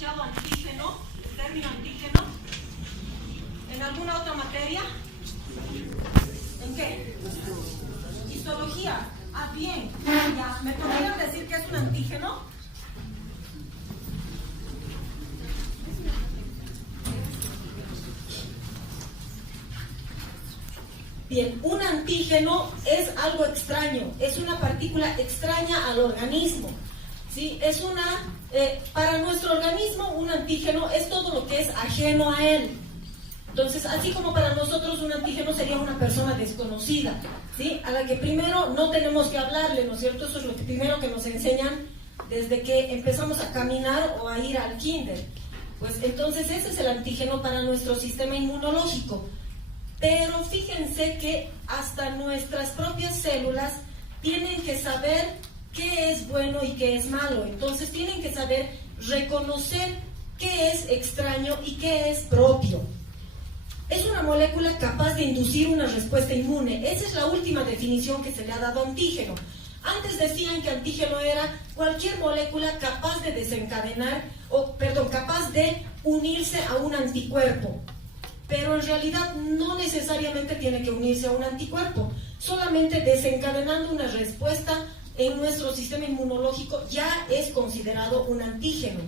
escuchado antígeno, el término antígeno? ¿En alguna otra materia? ¿En qué? Histología. Ah, bien. Ya. ¿Me podrían decir qué es un antígeno? Bien, un antígeno es algo extraño, es una partícula extraña al organismo, ¿sí? Es para nuestro organismo un antígeno es todo lo que es ajeno a él. Entonces, así como para nosotros un antígeno sería una persona desconocida, ¿sí? A la que primero no tenemos que hablarle, ¿no es cierto? Eso es lo primero que nos enseñan desde que empezamos a caminar o a ir al kinder. Pues entonces ese es el antígeno para nuestro sistema inmunológico. Pero fíjense que hasta nuestras propias células tienen que saber qué es bueno y qué es malo. Entonces tienen que saber reconocer qué es extraño y qué es propio. Es una molécula capaz de inducir una respuesta inmune. Esa es la última definición que se le ha dado a antígeno. Antes decían que antígeno era cualquier molécula capaz de desencadenar, capaz de unirse a un anticuerpo. Pero en realidad no necesariamente tiene que unirse a un anticuerpo. Solamente desencadenando una respuesta en nuestro sistema inmunológico ya es considerado un antígeno.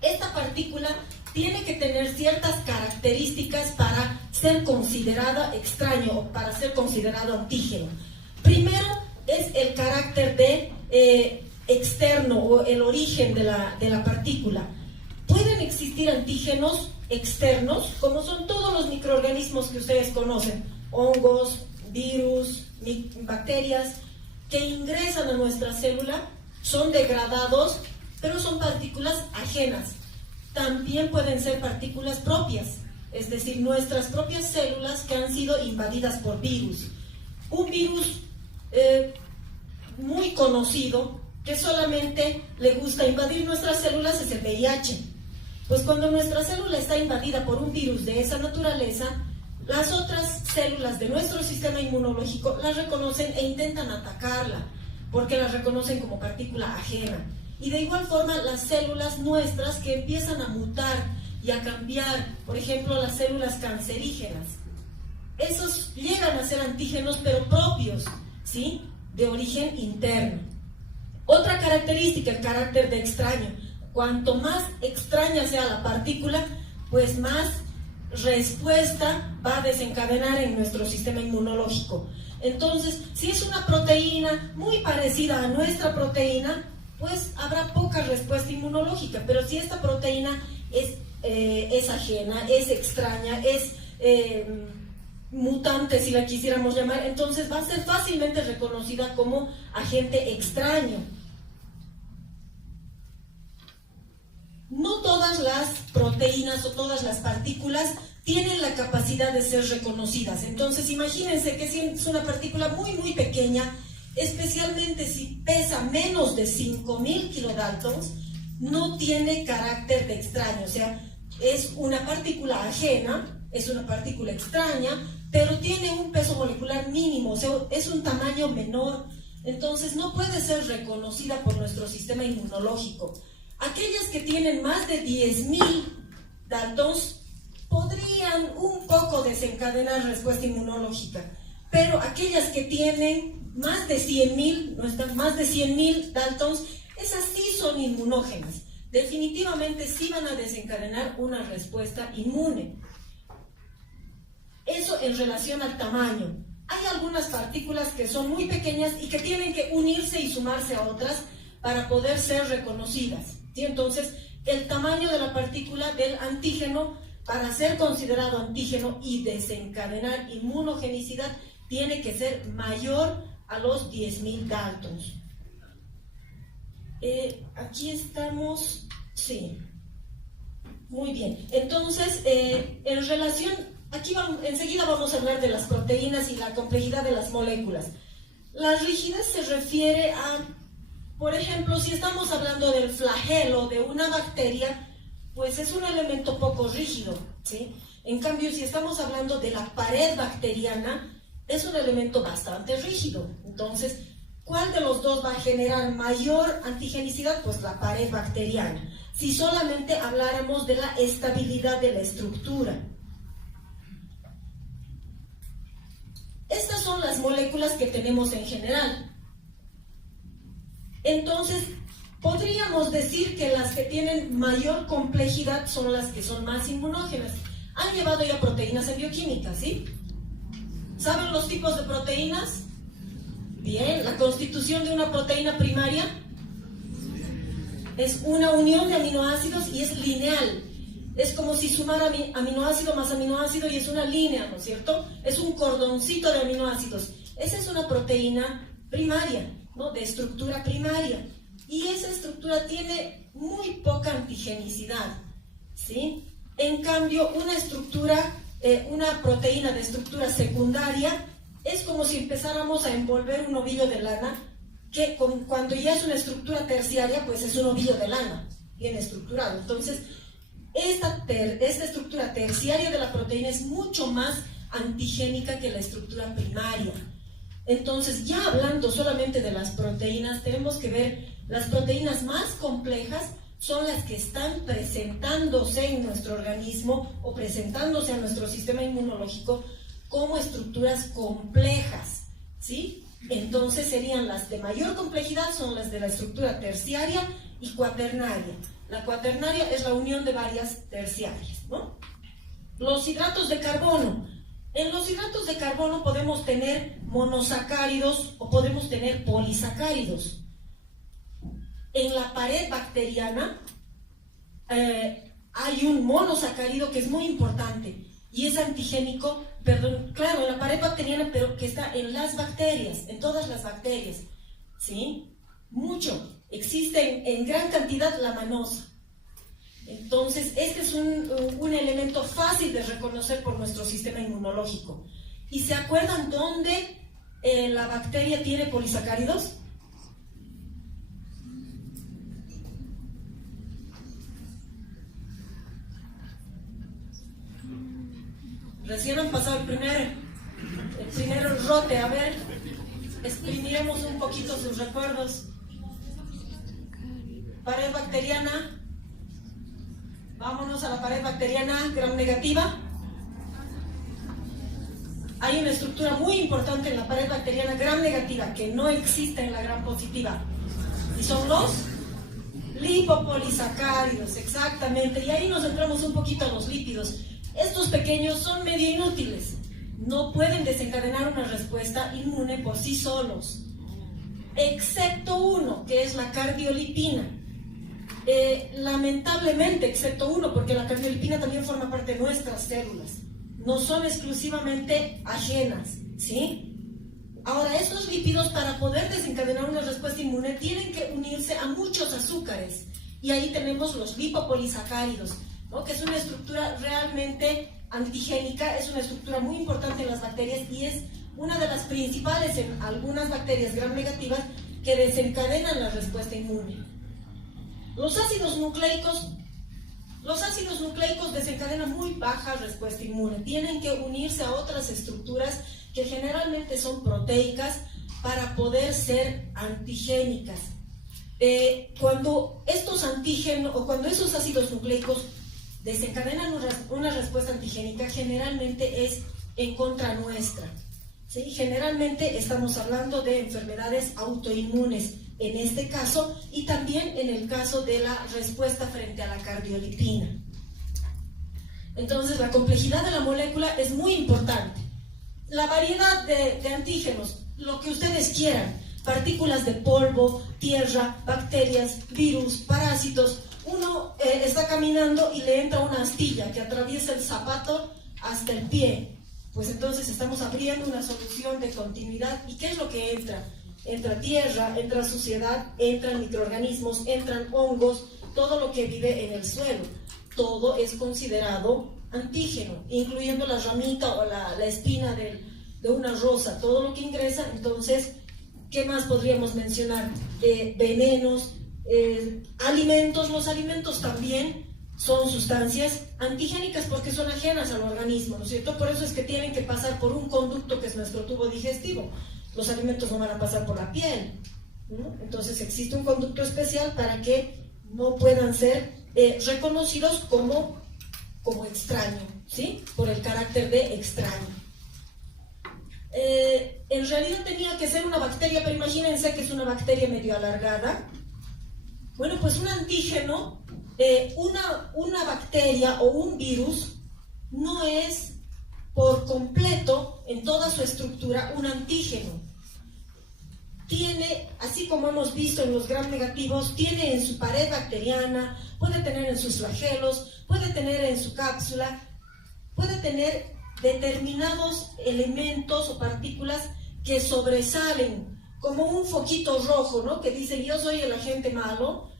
Esta partícula tiene que tener ciertas características para ser considerada extraño o para ser considerado antígeno. Primero es el carácter de externo o el origen de la partícula. Pueden existir antígenos externos, como son todos los microorganismos que ustedes conocen, hongos, virus, bacterias, que ingresan a nuestra célula, son degradados, pero son partículas ajenas. También pueden ser partículas propias, es decir, nuestras propias células que han sido invadidas por virus. Un virus muy conocido, que solamente le gusta invadir nuestras células, es el VIH. Pues cuando nuestra célula está invadida por un virus de esa naturaleza, las otras células de nuestro sistema inmunológico las reconocen e intentan atacarla, porque las reconocen como partícula ajena. Y de igual forma las células nuestras que empiezan a mutar y a cambiar, por ejemplo las células cancerígenas, esos llegan a ser antígenos pero propios, ¿sí? De origen interno. Otra característica, el carácter de extraño. Cuanto más extraña sea la partícula, pues más respuesta va a desencadenar en nuestro sistema inmunológico. Entonces, si es una proteína muy parecida a nuestra proteína, pues habrá poca respuesta inmunológica. Pero si esta proteína es ajena, es extraña, es mutante, si la quisiéramos llamar, entonces va a ser fácilmente reconocida como agente extraño. No todas las proteínas o todas las partículas tienen la capacidad de ser reconocidas. Entonces, imagínense que si es una partícula muy, muy pequeña, especialmente si pesa menos de 5000 kilodaltons, no tiene carácter de extraño. O sea, es una partícula ajena, es una partícula extraña, pero tiene un peso molecular mínimo, o sea, es un tamaño menor. Entonces, no puede ser reconocida por nuestro sistema inmunológico. Aquellas que tienen más de 10.000 daltons podrían un poco desencadenar respuesta inmunológica, pero aquellas que tienen más de 100.000 daltons, esas sí son inmunógenas. Definitivamente sí van a desencadenar una respuesta inmune. Eso en relación al tamaño. Hay algunas partículas que son muy pequeñas y que tienen que unirse y sumarse a otras para poder ser reconocidas. ¿Sí? Entonces, el tamaño de la partícula del antígeno, para ser considerado antígeno y desencadenar inmunogenicidad, tiene que ser mayor a los 10.000 daltons. Aquí estamos, sí. Muy bien. Entonces, en relación, enseguida vamos a hablar de las proteínas y la complejidad de las moléculas. La rigidez se refiere a, por ejemplo, si estamos hablando del flagelo de una bacteria, pues es un elemento poco rígido, ¿sí? En cambio, si estamos hablando de la pared bacteriana, es un elemento bastante rígido. Entonces, ¿cuál de los dos va a generar mayor antigenicidad? Pues la pared bacteriana. si solamente habláramos de la estabilidad de la estructura. Estas son las moléculas que tenemos en general. Entonces, podríamos decir que las que tienen mayor complejidad son las que son más inmunógenas. Han llevado ya proteínas en bioquímica, ¿sí? ¿Saben los tipos de proteínas? Bien, la constitución de una proteína primaria es una unión de aminoácidos y es lineal. Es como si sumara aminoácido más aminoácido y es una línea, ¿no es cierto? Es un cordoncito de aminoácidos. Esa es una proteína primaria, ¿no? De estructura primaria. Y esa estructura tiene muy poca antigenicidad, ¿sí? En cambio, una proteína de estructura secundaria es como si empezáramos a envolver un ovillo de lana, que cuando ya es una estructura terciaria, pues es un ovillo de lana, bien estructurado. Entonces, esta estructura terciaria de la proteína es mucho más antigénica que la estructura primaria. Entonces, ya hablando solamente de las proteínas, tenemos que ver las proteínas más complejas son las que están presentándose en nuestro organismo o presentándose a nuestro sistema inmunológico como estructuras complejas, ¿sí? Entonces serían las de mayor complejidad, son las de la estructura terciaria y cuaternaria. La cuaternaria es la unión de varias terciarias, ¿no? Los hidratos de carbono. En los hidratos de carbono podemos tener monosacáridos o podemos tener polisacáridos. En la pared bacteriana hay un monosacárido que es muy importante y es antigénico, claro, en la pared bacteriana, pero que está en las bacterias, en todas las bacterias, ¿sí? Mucho. Existe en gran cantidad la manosa. Entonces, este es un elemento fácil de reconocer por nuestro sistema inmunológico. ¿Y se acuerdan dónde la bacteria tiene polisacáridos? Recién han pasado el primer rote. A ver, exprimiremos un poquito sus recuerdos. Pared bacteriana. Vámonos a la pared bacteriana gram negativa. Hay una estructura muy importante en la pared bacteriana gram negativa que no existe en la gram positiva. Y son los lipopolisacáridos, exactamente. Y ahí nos centramos un poquito a los lípidos. Estos pequeños son medio inútiles. No pueden desencadenar una respuesta inmune por sí solos. Excepto uno, que es la cardiolipina. Lamentablemente, excepto uno, porque la cardiolipina también forma parte de nuestras células. No son exclusivamente ajenas, ¿sí? Ahora, estos lípidos, para poder desencadenar una respuesta inmune, tienen que unirse a muchos azúcares. Y ahí tenemos los lipopolisacáridos, ¿no? Que es una estructura realmente antigénica, es una estructura muy importante en las bacterias y es una de las principales en algunas bacterias gram negativas que desencadenan la respuesta inmune. Los ácidos nucleicos desencadenan muy baja respuesta inmune, tienen que unirse a otras estructuras que generalmente son proteicas para poder ser antigénicas. Cuando estos antígenos o cuando esos ácidos nucleicos desencadenan una respuesta antigénica, generalmente es en contra nuestra, ¿sí? Generalmente estamos hablando de enfermedades autoinmunes en este caso y también en el caso de la respuesta frente a la cardiolipina. Entonces, la complejidad de la molécula es muy importante. La variedad de antígenos, lo que ustedes quieran, partículas de polvo, tierra, bacterias, virus, parásitos. Uno está caminando y le entra una astilla que atraviesa el zapato hasta el pie. Pues entonces estamos abriendo una solución de continuidad. ¿Y qué es lo que entra? Entra tierra, entra suciedad, entran microorganismos, entran hongos, todo lo que vive en el suelo. Todo es considerado antígeno, incluyendo la ramita o la espina de una rosa, todo lo que ingresa. Entonces, ¿qué más podríamos mencionar? Venenos, alimentos. Los alimentos también son sustancias antigénicas porque son ajenas al organismo, ¿no es cierto? Por eso es que tienen que pasar por un conducto que es nuestro tubo digestivo. Los alimentos no van a pasar por la piel, ¿no? Entonces existe un conducto especial para que no puedan ser reconocidos como extraño, ¿sí? Por el carácter de extraño. En realidad tenía que ser una bacteria, pero imagínense que es una bacteria medio alargada. Bueno, pues un antígeno, una bacteria o un virus no es por completo, en toda su estructura, un antígeno. Tiene, así como hemos visto en los gram negativos, tiene en su pared bacteriana, puede tener en sus flagelos, puede tener en su cápsula, puede tener determinados elementos o partículas que sobresalen, como un foquito rojo, ¿no? Que dice, yo soy el agente malo,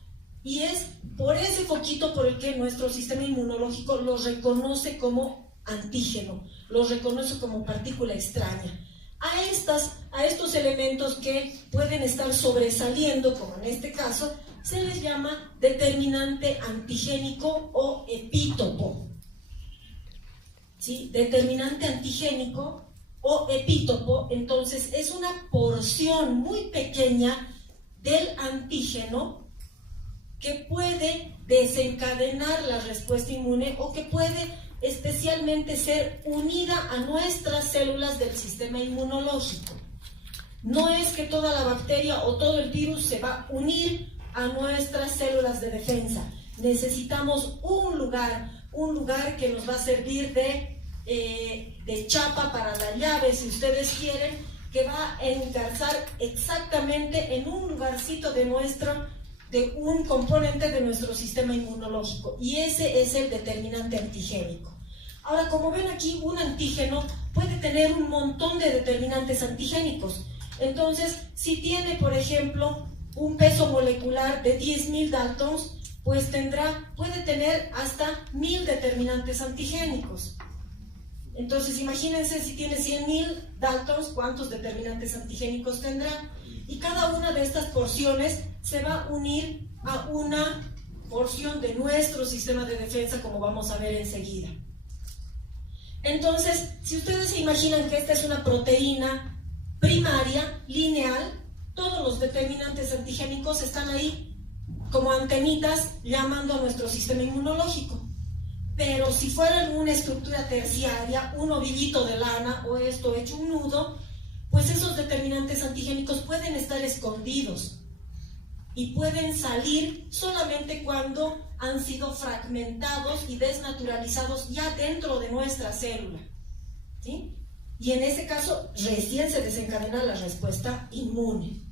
y es por ese foquito por el que nuestro sistema inmunológico lo reconoce como antígeno, lo reconoce como partícula extraña. A estos elementos que pueden estar sobresaliendo, como en este caso, se les llama determinante antigénico o epítopo. ¿Sí? Determinante antigénico o epítopo, entonces, es una porción muy pequeña del antígeno que puede desencadenar la respuesta inmune o que puede especialmente ser unida a nuestras células del sistema inmunológico. No es que toda la bacteria o todo el virus se va a unir a nuestras células de defensa. Necesitamos un lugar que nos va a servir de chapa para la llave, si ustedes quieren, que va a encarzar exactamente en un lugarcito de un componente de nuestro sistema inmunológico, y ese es el determinante antigénico. Ahora, como ven aquí, un antígeno puede tener un montón de determinantes antigénicos. Entonces, si tiene, por ejemplo, un peso molecular de 10.000 daltons, pues puede tener hasta 1.000 determinantes antigénicos. Entonces, imagínense si tiene 100.000 daltons, ¿cuántos determinantes antigénicos tendrá? Y cada una de estas porciones se va a unir a una porción de nuestro sistema de defensa, como vamos a ver enseguida. Entonces, si ustedes se imaginan que esta es una proteína primaria, lineal, todos los determinantes antigénicos están ahí como antenitas llamando a nuestro sistema inmunológico. Pero si fueran una estructura terciaria, un ovillito de lana o esto hecho un nudo, pues esos determinantes antigénicos pueden estar escondidos y pueden salir solamente cuando han sido fragmentados y desnaturalizados ya dentro de nuestra célula, ¿sí? Y en ese caso recién se desencadena la respuesta inmune.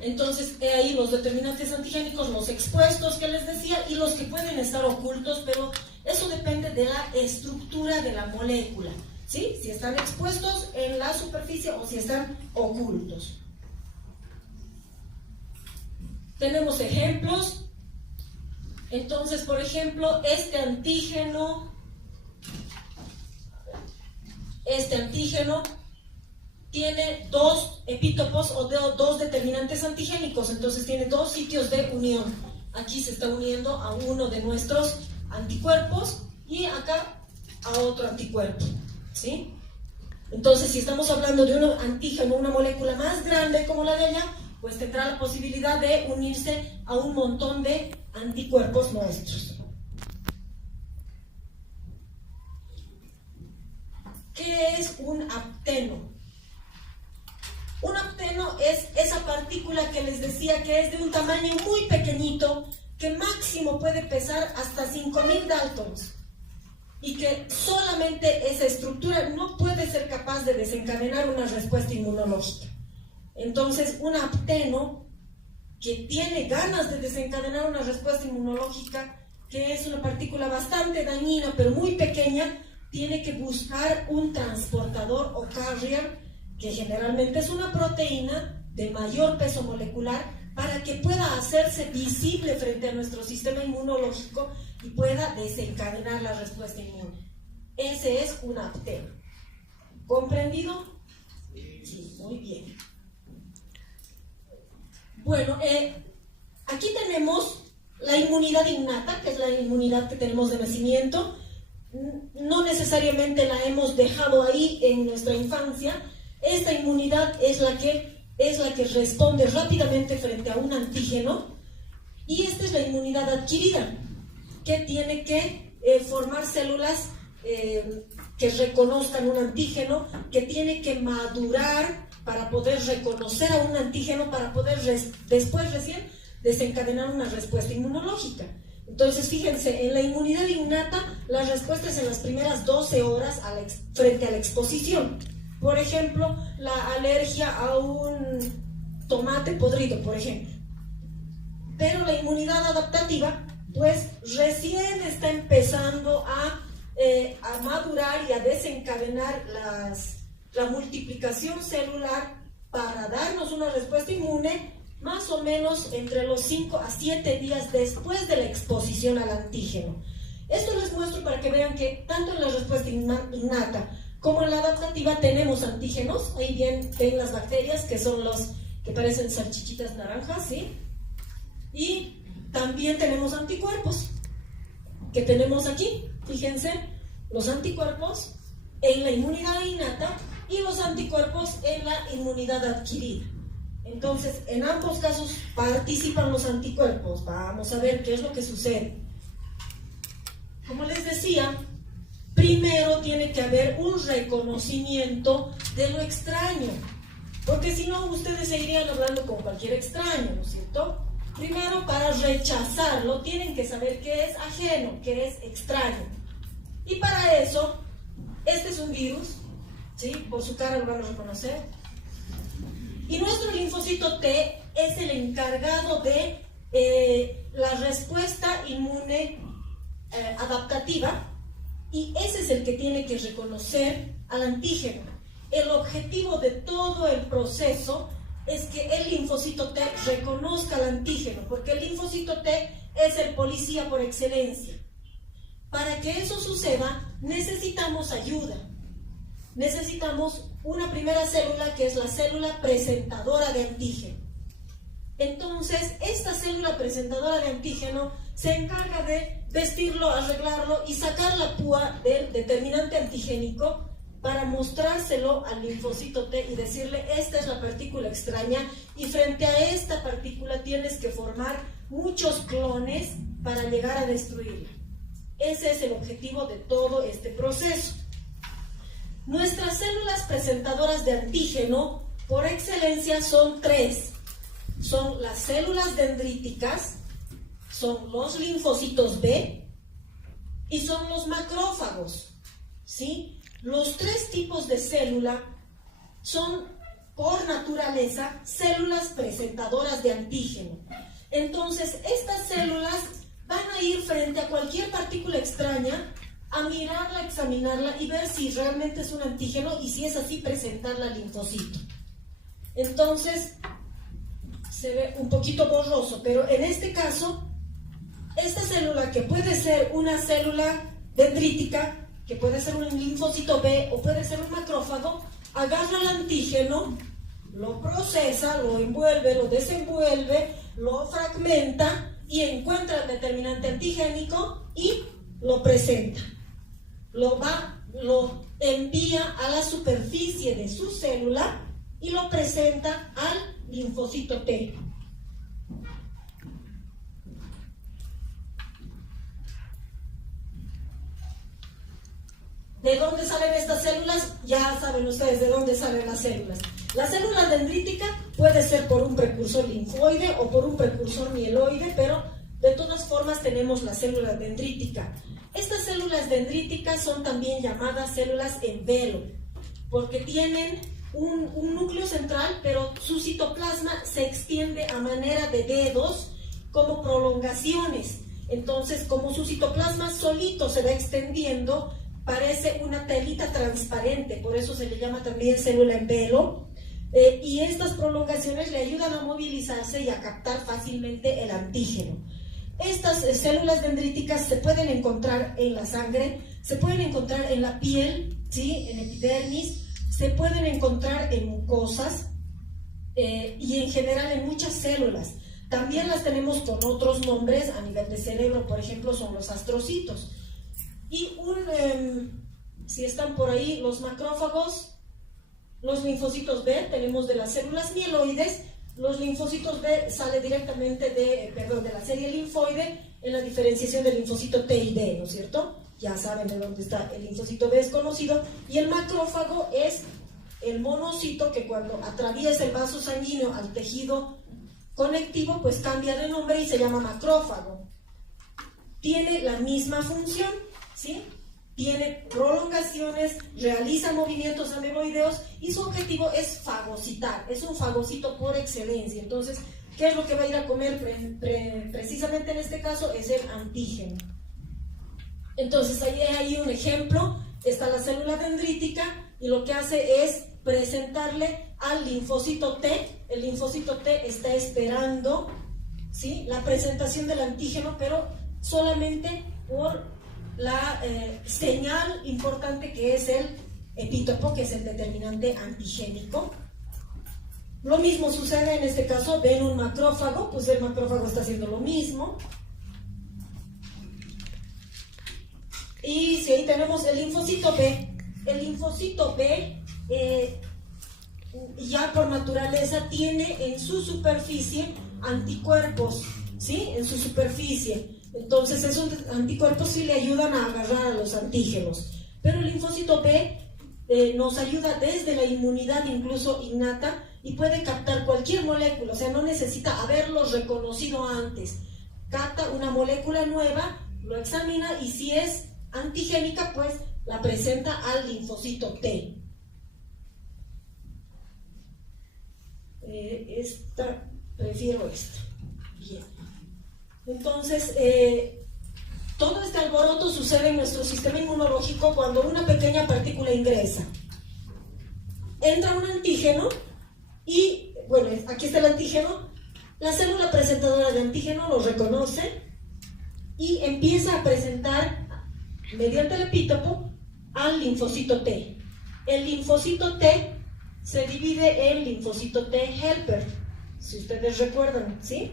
Entonces, he ahí los determinantes antigénicos, los expuestos que les decía, y los que pueden estar ocultos, pero eso depende de la estructura de la molécula, ¿sí? Si están expuestos en la superficie o si están ocultos. Tenemos ejemplos. Entonces, por ejemplo, este antígeno tiene dos epítopos o dos determinantes antigénicos, entonces tiene dos sitios de unión. Aquí se está uniendo a uno de nuestros anticuerpos y acá a otro anticuerpo, ¿sí? Entonces, si estamos hablando de un antígeno, una molécula más grande como la de ella, pues tendrá la posibilidad de unirse a un montón de anticuerpos nuestros. ¿Qué es un apteno? Un apteno es esa partícula que les decía que es de un tamaño muy pequeñito, que máximo puede pesar hasta 5.000 daltons y que solamente esa estructura no puede ser capaz de desencadenar una respuesta inmunológica. Entonces, un apteno que tiene ganas de desencadenar una respuesta inmunológica, que es una partícula bastante dañina pero muy pequeña, tiene que buscar un transportador o carrier, que generalmente es una proteína de mayor peso molecular, para que pueda hacerse visible frente a nuestro sistema inmunológico y pueda desencadenar la respuesta inmune. Ese es un apteno. ¿Comprendido? Sí, muy bien. Bueno, aquí tenemos la inmunidad innata, que es la inmunidad que tenemos de nacimiento. No necesariamente la hemos dejado ahí en nuestra infancia. Esta inmunidad es la que responde rápidamente frente a un antígeno, Y esta es la inmunidad adquirida, que tiene que formar células que reconozcan un antígeno, que tiene que madurar para poder reconocer a un antígeno, para poder después recién desencadenar una respuesta inmunológica. Entonces, fíjense, en la inmunidad innata, las respuestas en las primeras 12 horas frente a la exposición. Por ejemplo, la alergia a un tomate podrido, por ejemplo. Pero la inmunidad adaptativa, pues recién está empezando a madurar y a desencadenar la multiplicación celular para darnos una respuesta inmune más o menos entre los 5 a 7 días después de la exposición al antígeno. Esto les muestro para que vean que tanto en la respuesta innata como en la adaptativa tenemos antígenos. Ahí bien ven las bacterias, que son los que parecen salchichitas naranjas, ¿sí? Y también tenemos anticuerpos, que tenemos aquí. Fíjense, los anticuerpos en la inmunidad innata y los anticuerpos en la inmunidad adquirida. Entonces, en ambos casos participan los anticuerpos. Vamos a ver qué es lo que sucede. Como les decía, primero tiene que haber un reconocimiento de lo extraño, porque si no, ustedes seguirían hablando con cualquier extraño, ¿no es cierto? Primero, para rechazarlo, tienen que saber qué es ajeno, qué es extraño. Y para eso, este es un virus, ¿sí? Por su cara lo van a reconocer. Y nuestro linfocito T es el encargado de la respuesta inmune adaptativa, y ese es el que tiene que reconocer al antígeno. El objetivo de todo el proceso es que el linfocito T reconozca al antígeno, porque el linfocito T es el policía por excelencia. Para que eso suceda, necesitamos ayuda. Necesitamos una primera célula, que es la célula presentadora de antígeno. Entonces, esta célula presentadora de antígeno se encarga de vestirlo, arreglarlo y sacar la púa del determinante antigénico para mostrárselo al linfocito T y decirle: esta es la partícula extraña, y frente a esta partícula tienes que formar muchos clones para llegar a destruirla. Ese es el objetivo de todo este proceso. Nuestras células presentadoras de antígeno, por excelencia, son 3. Son las células dendríticas, son los linfocitos B y son los macrófagos, ¿sí? Los 3 tipos de célula son, por naturaleza, células presentadoras de antígeno. Entonces, estas células van a ir frente a cualquier partícula extraña a mirarla, examinarla y ver si realmente es un antígeno, y si es así, presentarla al linfocito. Entonces, se ve un poquito borroso, pero en este caso, esta célula, que puede ser una célula dendrítica, que puede ser un linfocito B o puede ser un macrófago, agarra el antígeno, lo procesa, lo envuelve, lo desenvuelve, lo fragmenta y encuentra el determinante antigénico y lo presenta. Lo envía a la superficie de su célula y lo presenta al linfocito T. ¿De dónde salen estas células? Ya saben ustedes de dónde salen las células. La célula dendrítica puede ser por un precursor linfoide o por un precursor mieloide, pero de todas formas tenemos la célula dendrítica. Estas células dendríticas son también llamadas células en velo, porque tienen un núcleo central, pero su citoplasma se extiende a manera de dedos como prolongaciones. Entonces, como su citoplasma solito se va extendiendo, parece una telita transparente, por eso se le llama también célula en velo, y estas prolongaciones le ayudan a movilizarse y a captar fácilmente el antígeno. Estas células dendríticas se pueden encontrar en la sangre, se pueden encontrar en la piel, ¿sí? En epidermis, se pueden encontrar en mucosas y en general en muchas células. También las tenemos con otros nombres a nivel de cerebro, por ejemplo, son los astrocitos. Y si están por ahí los macrófagos, los linfocitos B, tenemos de las células mieloides, los linfocitos B sale directamente de la serie linfoide en la diferenciación del linfocito T y D, ¿no es cierto? Ya saben de dónde está el linfocito B, es conocido, y el macrófago es el monocito que cuando atraviesa el vaso sanguíneo al tejido conectivo, pues cambia de nombre y se llama macrófago. Tiene la misma función, ¿sí? Tiene prolongaciones, realiza movimientos ameboideos y su objetivo es fagocitar, es un fagocito por excelencia. Entonces, ¿qué es lo que va a ir a comer precisamente en este caso? Es el antígeno. Entonces, ahí hay un ejemplo, está la célula dendrítica y lo que hace es presentarle al linfocito T. El linfocito T está esperando, ¿sí?, la presentación del antígeno, pero solamente por la señal importante que es el epítopo, que es el determinante antigénico. Lo mismo sucede en este caso, ven un macrófago, pues el macrófago está haciendo lo mismo. Y si ahí tenemos el linfocito B, el linfocito B ya por naturaleza tiene en su superficie anticuerpos, ¿sí? En su superficie. Entonces esos anticuerpos sí le ayudan a agarrar a los antígenos. Pero el linfocito B nos ayuda desde la inmunidad incluso innata y puede captar cualquier molécula, o sea, no necesita haberlos reconocido antes. Capta una molécula nueva, lo examina y si es antigénica, pues la presenta al linfocito T. Prefiero esta. Bien. Entonces, todo este alboroto sucede en nuestro sistema inmunológico cuando una pequeña partícula ingresa. Entra un antígeno y, bueno, aquí está el antígeno. La célula presentadora de antígeno lo reconoce y empieza a presentar mediante el epítopo al linfocito T. El linfocito T se divide en linfocito T helper, si ustedes recuerdan, ¿sí?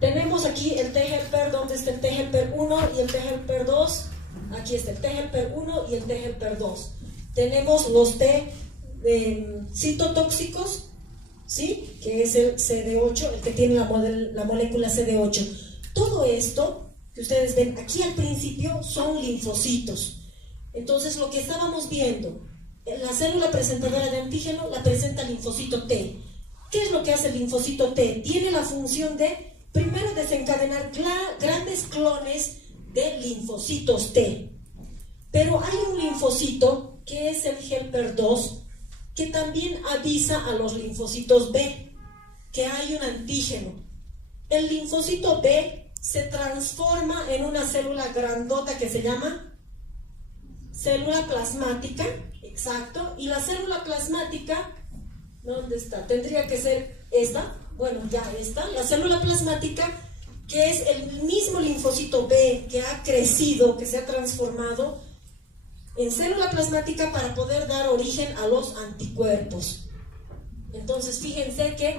Tenemos aquí el T helper, ¿dónde está el T helper 1 y el T helper 2? Aquí está el T helper 1 y el T helper 2. Tenemos los T citotóxicos, ¿sí? Que es el CD8, el que tiene la molécula CD8. Todo esto que ustedes ven aquí al principio son linfocitos. Entonces lo que estábamos viendo, la célula presentadora de antígeno la presenta el linfocito T. ¿Qué es lo que hace el linfocito T? Tiene la función de, primero, desencadenar grandes clones de linfocitos T. Pero hay un linfocito que es el helper 2 que también avisa a los linfocitos B que hay un antígeno. El linfocito B se transforma en una célula grandota que se llama célula plasmática, exacto, y la célula plasmática, ¿dónde está? Tendría que ser esta, bueno, ya está, la célula plasmática, que es el mismo linfocito B que ha crecido, que se ha transformado en célula plasmática para poder dar origen a los anticuerpos. Entonces, fíjense que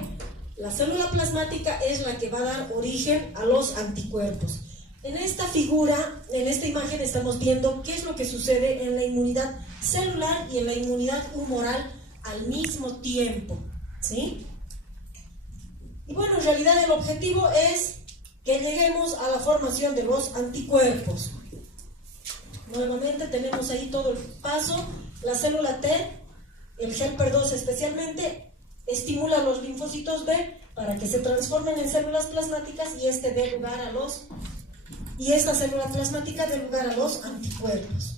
la célula plasmática es la que va a dar origen a los anticuerpos. En esta figura, en esta imagen, estamos viendo qué es lo que sucede en la inmunidad celular y en la inmunidad humoral al mismo tiempo, ¿sí? Y bueno, en realidad el objetivo es que lleguemos a la formación de los anticuerpos. Nuevamente tenemos ahí todo el paso. La célula T, el helper 2 especialmente, estimula a los linfocitos B para que se transformen en células plasmáticas y esta célula plasmática dé lugar a los anticuerpos.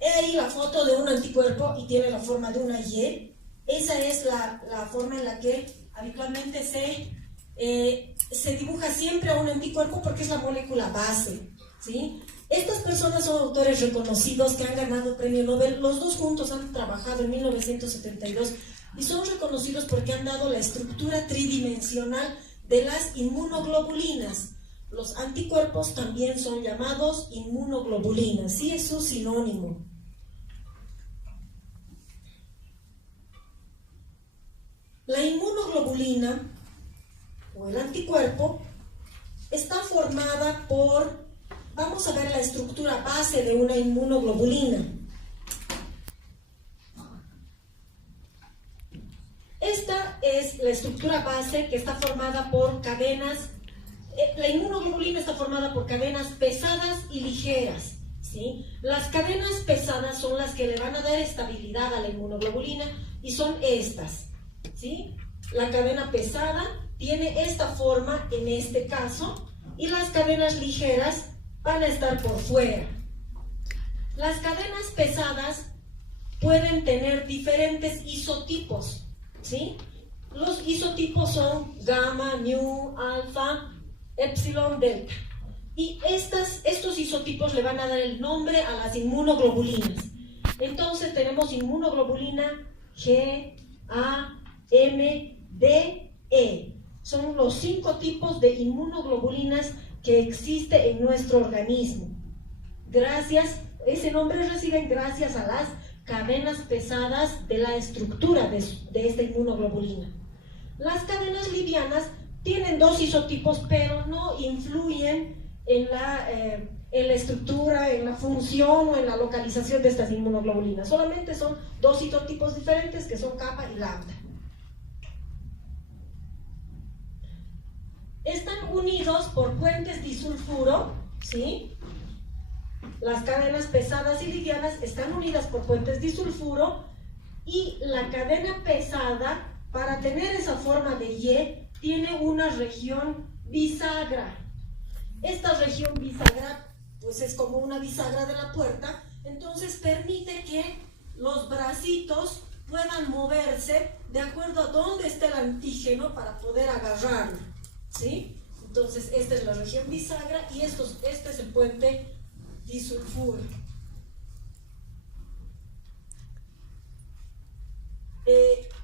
He ahí la foto de un anticuerpo y tiene la forma de una Y. Esa es la forma en la que habitualmente se dibuja siempre a un anticuerpo porque es la molécula base, ¿sí? Estas personas son autores reconocidos que han ganado premio Nobel. Los dos juntos han trabajado en 1972 y son reconocidos porque han dado la estructura tridimensional de las inmunoglobulinas. Los anticuerpos también son llamados inmunoglobulinas, sí, es su sinónimo. La inmunoglobulina o el anticuerpo está formada por, vamos a ver la estructura base de una inmunoglobulina. Esta es la estructura base que está formada por cadenas. La inmunoglobulina está formada por cadenas pesadas y ligeras, ¿sí? Las cadenas pesadas son las que le van a dar estabilidad a la inmunoglobulina y son estas, ¿sí? La cadena pesada tiene esta forma en este caso y las cadenas ligeras van a estar por fuera. Las cadenas pesadas pueden tener diferentes isotipos, ¿sí? Los isotipos son gamma, nu, alfa, epsilon, delta. Y estos isotipos le van a dar el nombre a las inmunoglobulinas. Entonces tenemos inmunoglobulina G, A, M, D, E. Son los 5 tipos de inmunoglobulinas que existe en nuestro organismo. Ese nombre reciben gracias a las cadenas pesadas de la estructura de esta inmunoglobulina. Las cadenas livianas tienen 2 isotipos, pero no influyen en la estructura, en la función o en la localización de estas inmunoglobulinas. Solamente son 2 isotipos diferentes que son kappa y lambda. Están unidos por puentes disulfuro, ¿sí? Las cadenas pesadas y livianas están unidas por puentes disulfuro y la cadena pesada, para tener esa forma de Y, tiene una región bisagra. Esta región bisagra, pues es como una bisagra de la puerta, entonces permite que los bracitos puedan moverse de acuerdo a dónde está el antígeno para poder agarrarlo, ¿sí? Entonces esta es la región bisagra y este es el puente disulfuro.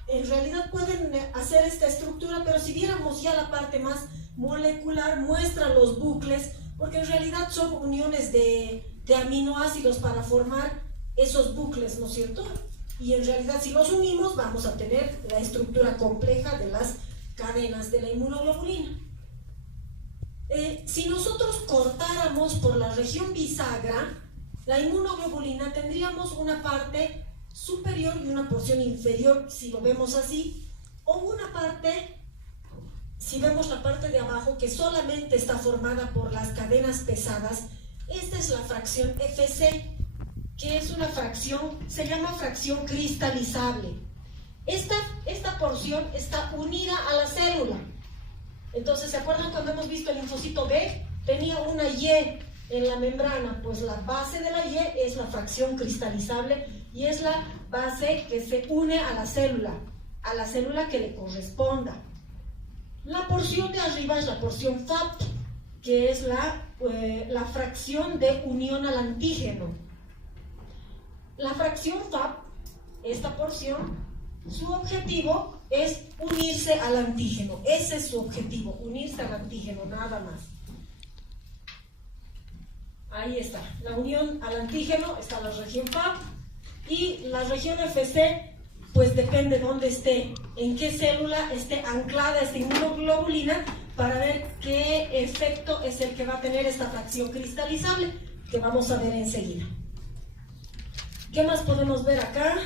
En realidad pueden hacer esta estructura, pero si viéramos ya la parte más molecular, muestra los bucles, porque en realidad son uniones de aminoácidos para formar esos bucles, ¿no es cierto? Y en realidad si los unimos vamos a tener la estructura compleja de las cadenas de la inmunoglobulina. Si nosotros cortáramos por la región bisagra, la inmunoglobulina tendríamos una parte superior y una porción inferior, si lo vemos así, o una parte, si vemos la parte de abajo, que solamente está formada por las cadenas pesadas. Esta es la fracción Fc, que es una fracción, se llama fracción cristalizable. Esta porción está unida a la célula. Entonces, ¿se acuerdan cuando hemos visto el linfocito B? Tenía una Y en la membrana, pues la base de la Y es la fracción cristalizable y es la base que se une a la célula que le corresponda. La porción de arriba es la porción FAP, que es la fracción de unión al antígeno. La fracción FAP, esta porción, su objetivo es unirse al antígeno. Ese es su objetivo, unirse al antígeno, nada más. Ahí está, la unión al antígeno, está la región FAP, y la región FC, pues depende de dónde esté, en qué célula esté anclada esta inmunoglobulina, para ver qué efecto es el que va a tener esta fracción cristalizable, que vamos a ver enseguida. ¿Qué más podemos ver acá?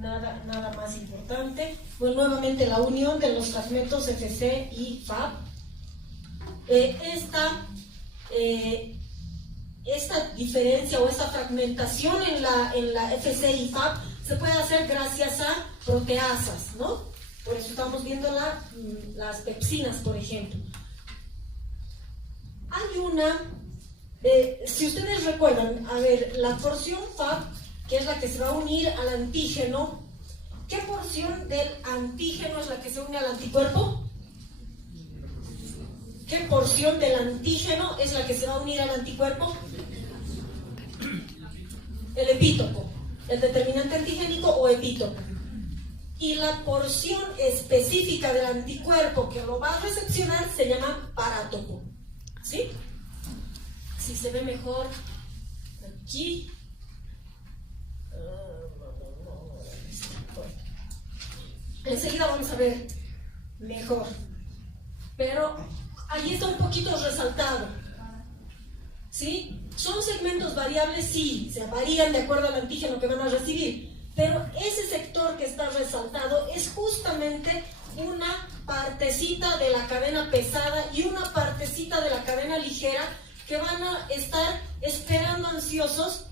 Nada más importante. Pues nuevamente la unión de los fragmentos FC y FAP. Esta diferencia o esta fragmentación en la FC y FAP se puede hacer gracias a proteasas, ¿no? Por eso estamos viendo las pepsinas, por ejemplo. Hay si ustedes recuerdan, a ver, la porción FAP, que es la que se va a unir al antígeno, ¿qué porción del antígeno es la que se une al anticuerpo? ¿Qué porción del antígeno es la que se va a unir al anticuerpo? El epítopo, el determinante antigénico o epítopo. Y la porción específica del anticuerpo que lo va a recepcionar se llama parátopo. ¿Sí? Si se ve mejor aquí. Enseguida vamos a ver mejor. Pero ahí está un poquito resaltado. ¿Sí? ¿Son segmentos variables? Sí, se varían de acuerdo al antígeno que van a recibir. pero ese sector que está resaltado es justamente una partecita de la cadena pesada y una partecita de la cadena ligera que van a estar esperando ansiosos,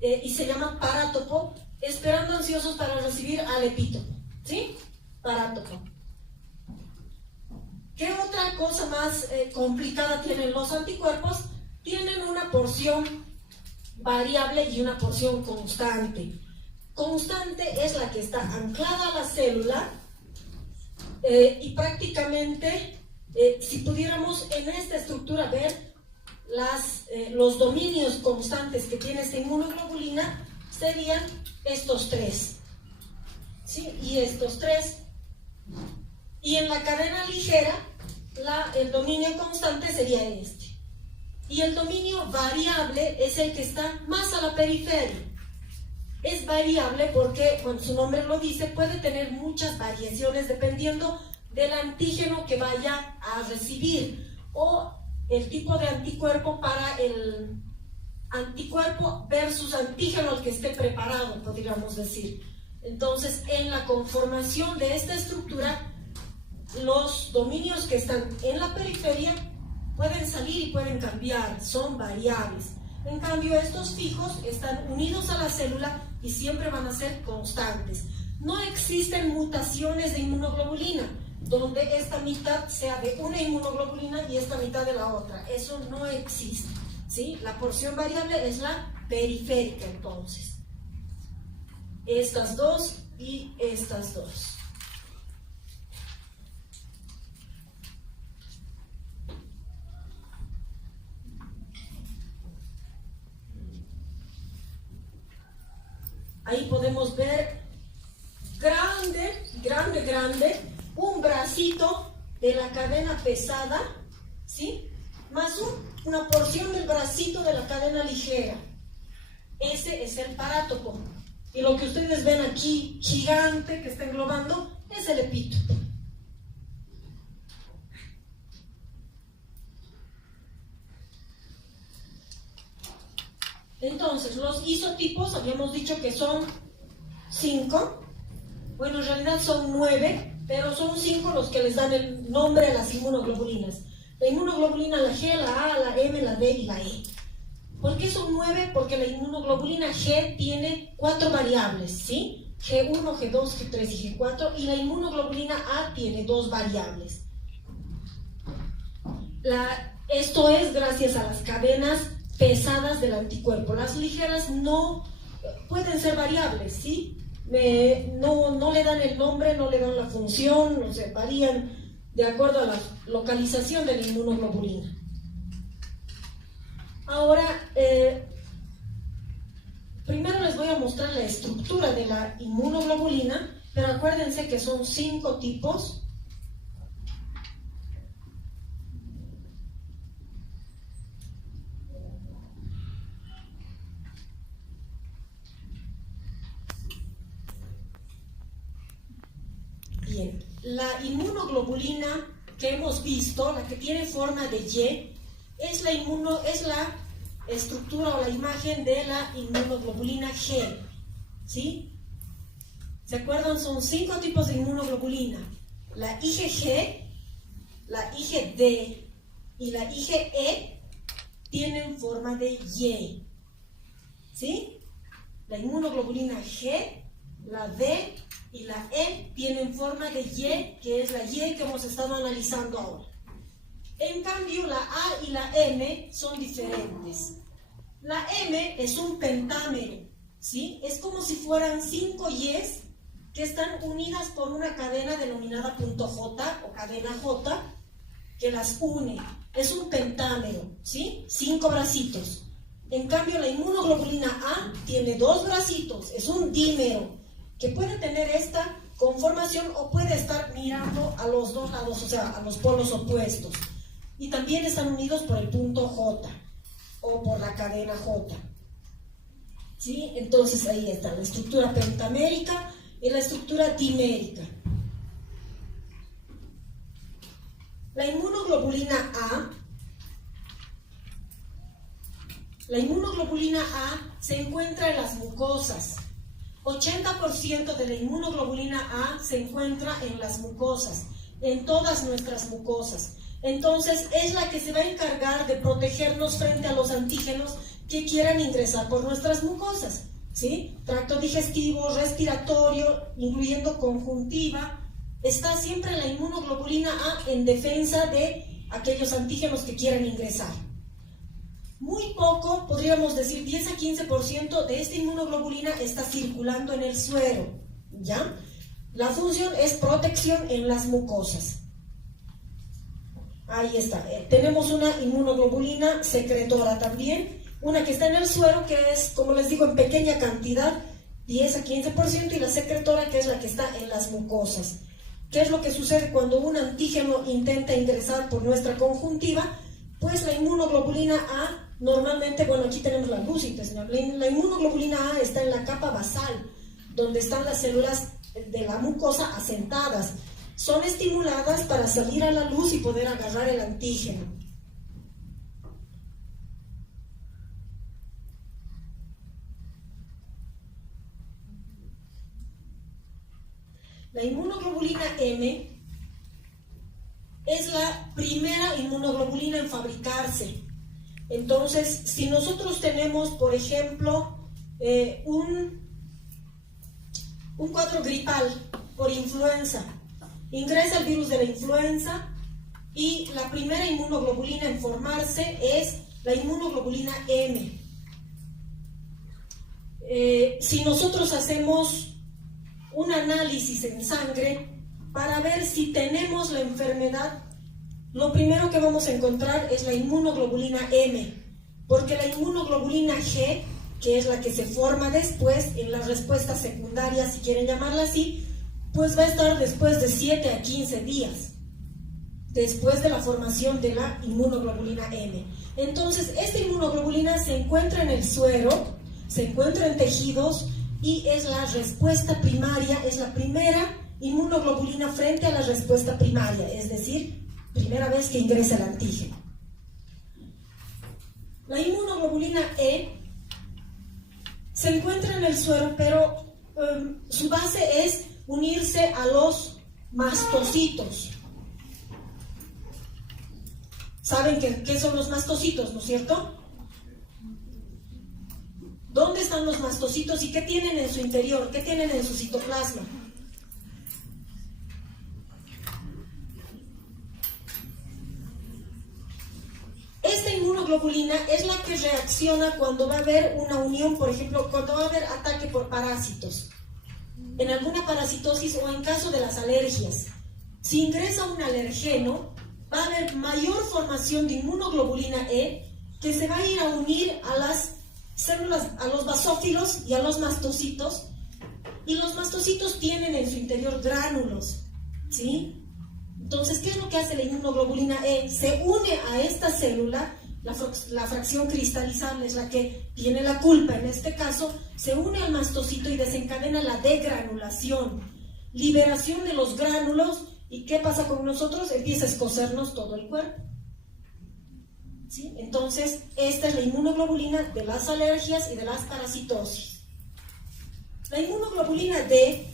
y se llama parátopo, esperando ansiosos para recibir al epítopo, ¿sí? Parátopo. ¿Qué otra cosa más complicada tienen los anticuerpos? Tienen una porción variable y una porción constante. Constante es la que está anclada a la célula, y prácticamente, si pudiéramos en esta estructura ver los dominios constantes que tiene esta inmunoglobulina, serían estos tres, ¿sí? Y estos tres. Y en la cadena ligera, el dominio constante sería este. Y el dominio variable es el que está más a la periferia. Es variable porque, bueno, su nombre lo dice, puede tener muchas variaciones dependiendo del antígeno que vaya a recibir o el tipo de anticuerpo para el anticuerpo versus antígeno al que esté preparado, podríamos decir. Entonces, en la conformación de esta estructura, los dominios que están en la periferia pueden salir y pueden cambiar, son variables. En cambio, estos fijos están unidos a la célula y siempre van a ser constantes. No existen mutaciones de inmunoglobulina, donde esta mitad sea de una inmunoglobulina y esta mitad de la otra. Eso no existe, ¿sí? La porción variable es la periférica, entonces. Estas dos y estas dos. Ahí podemos ver grande, un bracito de la cadena pesada, ¿sí? Más una porción del bracito de la cadena ligera. Ese es el parátopo. Y lo que ustedes ven aquí, gigante, que está englobando, es el epítopo. Entonces, los isotipos, habíamos dicho que son 5. Bueno, en realidad son 9, pero son 5 los que les dan el nombre a las inmunoglobulinas. La inmunoglobulina, la G, la A, la M, la D y la E. ¿Por qué son 9? Porque la inmunoglobulina G tiene 4 variables, ¿sí? G1, G2, G3 y G4, y la inmunoglobulina A tiene 2 variables. Esto es gracias a las cadenas pesadas del anticuerpo. Las ligeras no pueden ser variables, ¿sí? No le dan el nombre, no le dan la función, o sea, varían de acuerdo a la localización de la inmunoglobulina. Ahora, primero les voy a mostrar la estructura de la inmunoglobulina, pero acuérdense que son 5 tipos. Bien, la inmunoglobulina que hemos visto, la que tiene forma de Y, es la estructura o la imagen de la inmunoglobulina G, ¿sí? ¿Se acuerdan? Son 5 tipos de inmunoglobulina. La IgG, la IgD y la IgE tienen forma de Y, ¿sí? La inmunoglobulina G, la D y la E tienen forma de Y, que es la Y que hemos estado analizando ahora. En cambio, la A y la M son diferentes. La M es un pentámero, ¿sí? Es como si fueran 5 Y's que están unidas por una cadena denominada punto J o cadena J que las une. Es un pentámero, ¿sí? 5 bracitos. En cambio, la inmunoglobulina A tiene 2 bracitos, es un dímero que puede tener esta conformación o puede estar mirando a los dos lados, o sea, a los polos opuestos. Y también están unidos por el punto J o por la cadena J, ¿sí? Entonces ahí está la estructura pentamérica y la estructura dimérica. La inmunoglobulina A se encuentra en las mucosas. 80% de la inmunoglobulina A se encuentra en las mucosas, en todas nuestras mucosas. Entonces es la que se va a encargar de protegernos frente a los antígenos que quieran ingresar por nuestras mucosas, ¿sí? Tracto digestivo, respiratorio, incluyendo conjuntiva. Está siempre la inmunoglobulina A en defensa de aquellos antígenos que quieran ingresar. Muy poco, podríamos decir 10 a 15% de esta inmunoglobulina está circulando en el suero, ¿ya? La función es protección en las mucosas. Ahí está. Tenemos una inmunoglobulina secretora también, una que está en el suero, que es, como les digo, en pequeña cantidad, 10 a 15%, y la secretora, que es la que está en las mucosas. ¿Qué es lo que sucede cuando un antígeno intenta ingresar por nuestra conjuntiva? Pues la inmunoglobulina A, normalmente, bueno, aquí tenemos la lúcites, la inmunoglobulina A está en la capa basal, donde están las células de la mucosa asentadas. Son estimuladas para salir a la luz y poder agarrar el antígeno. La inmunoglobulina M es la primera inmunoglobulina en fabricarse. Entonces, si nosotros tenemos, por ejemplo, un cuadro gripal por influenza, ingresa el virus de la influenza y la primera inmunoglobulina en formarse es la inmunoglobulina M. Si nosotros hacemos un análisis en sangre para ver si tenemos la enfermedad, lo primero que vamos a encontrar es la inmunoglobulina M, porque la inmunoglobulina G, que es la que se forma después en la respuesta secundaria, si quieren llamarla así, pues va a estar después de 7 a 15 días, después de la formación de la inmunoglobulina M. Entonces, esta inmunoglobulina se encuentra en el suero, se encuentra en tejidos y es la respuesta primaria, es la primera inmunoglobulina frente a la respuesta primaria, es decir, primera vez que ingresa el antígeno. La inmunoglobulina E se encuentra en el suero, pero su base es unirse a los mastocitos. ¿Saben qué son los mastocitos, no es cierto? ¿Dónde están los mastocitos y qué tienen en su interior? ¿Qué tienen en su citoplasma? Esta inmunoglobulina es la que reacciona cuando va a haber una unión, por ejemplo, cuando va a haber ataque por parásitos, en alguna parasitosis o en caso de las alergias. Si ingresa un alergeno, va a haber mayor formación de inmunoglobulina E que se va a ir a unir a las células, a los basófilos y a los mastocitos, y los mastocitos tienen en su interior gránulos, ¿sí? Entonces, ¿qué es lo que hace la inmunoglobulina E? Se une a esta célula, la fracción cristalizable es la que tiene la culpa, en este caso, se une al mastocito y desencadena la degranulación, liberación de los gránulos, y ¿qué pasa con nosotros? Empieza a escocernos todo el cuerpo. ¿Sí? Entonces, esta es la inmunoglobulina de las alergias y de las parasitosis. La inmunoglobulina D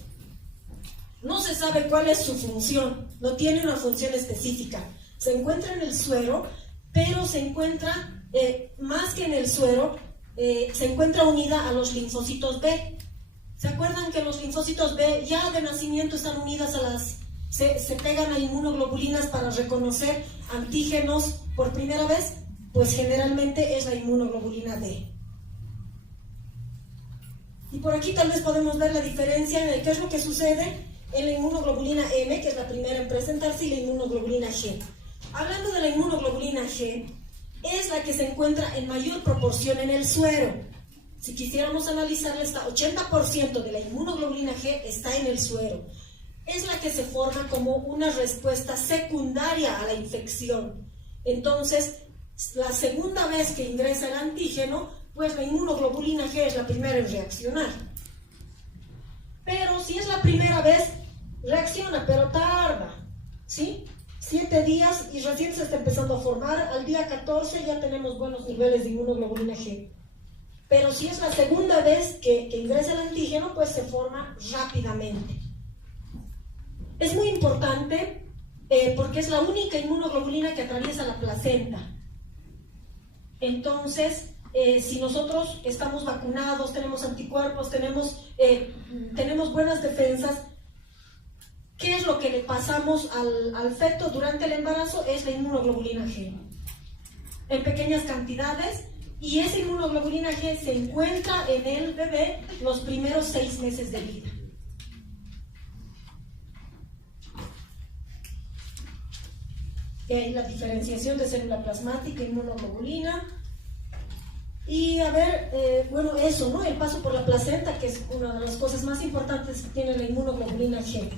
no se sabe cuál es su función, no tiene una función específica. Se encuentra en el suero, pero se encuentra, más que en el suero, se encuentra unida a los linfocitos B. ¿Se acuerdan que los linfocitos B ya de nacimiento están unidas a las... se pegan a inmunoglobulinas para reconocer antígenos por primera vez? Pues generalmente es la inmunoglobulina D. Y por aquí tal vez podemos ver la diferencia en qué es lo que sucede en la inmunoglobulina M, que es la primera en presentarse, y la inmunoglobulina G. Hablando de la inmunoglobulina G, es la que se encuentra en mayor proporción en el suero. Si quisiéramos analizarla, está 80% de la inmunoglobulina G está en el suero. Es la que se forma como una respuesta secundaria a la infección. Entonces, la segunda vez que ingresa el antígeno, pues la inmunoglobulina G es la primera en reaccionar. Pero si es la primera vez, reacciona, pero tarda, ¿sí? 7 días y recién se está empezando a formar. Al día 14 ya tenemos buenos niveles de inmunoglobulina G. pero si es la segunda vez que ingresa el antígeno, pues se forma rápidamente. Es muy importante porque es la única inmunoglobulina que atraviesa la placenta. Entonces, si nosotros estamos vacunados, tenemos anticuerpos, tenemos buenas defensas, ¿qué es lo que le pasamos al feto durante el embarazo? Es la inmunoglobulina G, en pequeñas cantidades, y esa inmunoglobulina G se encuentra en el bebé los primeros 6 meses de vida. Y ahí la diferenciación de célula plasmática, inmunoglobulina. Y a ver, bueno, eso, ¿no? El paso por la placenta, que es una de las cosas más importantes que tiene la inmunoglobulina G.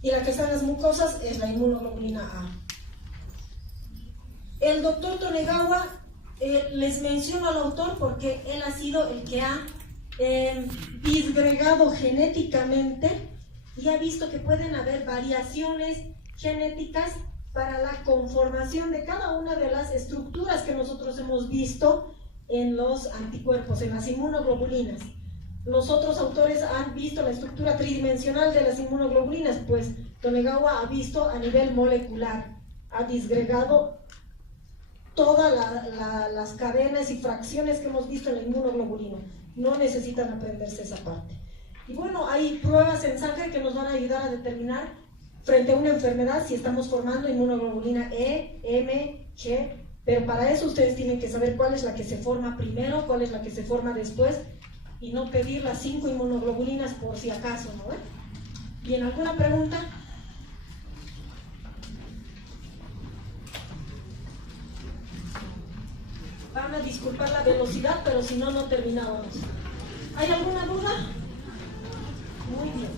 Y la que está en las mucosas es la inmunoglobulina A. El doctor Tonegawa, les menciono al autor porque él ha sido el que ha disgregado genéticamente y ha visto que pueden haber variaciones genéticas para la conformación de cada una de las estructuras que nosotros hemos visto en los anticuerpos, en las inmunoglobulinas. Los otros autores han visto la estructura tridimensional de las inmunoglobulinas, pues Tonegawa ha visto a nivel molecular, ha disgregado todas las cadenas y fracciones que hemos visto en la inmunoglobulina. No necesitan aprenderse esa parte. Y bueno, hay pruebas en sangre que nos van a ayudar a determinar frente a una enfermedad si estamos formando inmunoglobulina E, M, G, pero para eso ustedes tienen que saber cuál es la que se forma primero, cuál es la que se forma después, y no pedir las 5 inmunoglobulinas por si acaso, ¿no? ¿Bien, alguna pregunta? Van a disculpar la velocidad, pero si no, no terminamos. ¿Hay alguna duda? Muy bien.